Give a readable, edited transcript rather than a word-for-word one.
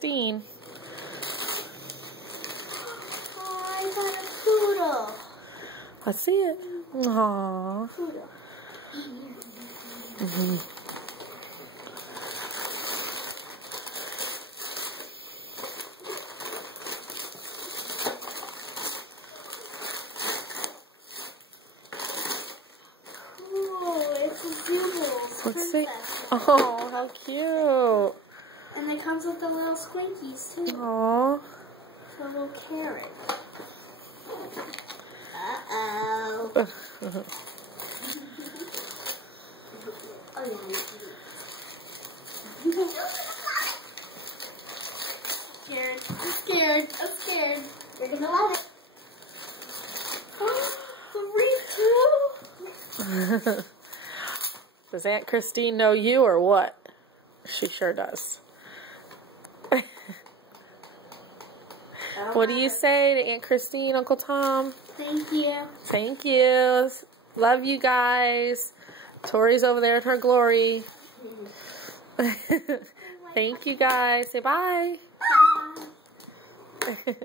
Christine. Oh, I got a poodle. Let's see it. Aww. Poodle. It's a Zoobles. Let's see. Oh, how cute. And it comes with the little squinkies too. Aww. The little carrot. Uh-oh. I'm scared. You're gonna love it. Oh, 3, 2. Does Aunt Christine know you or what? She sure does. What do you say to Aunt Christine, Uncle Tom? Thank you. Thank you. Love you guys. Tori's over there in her glory. Thank you guys. Say bye. Bye.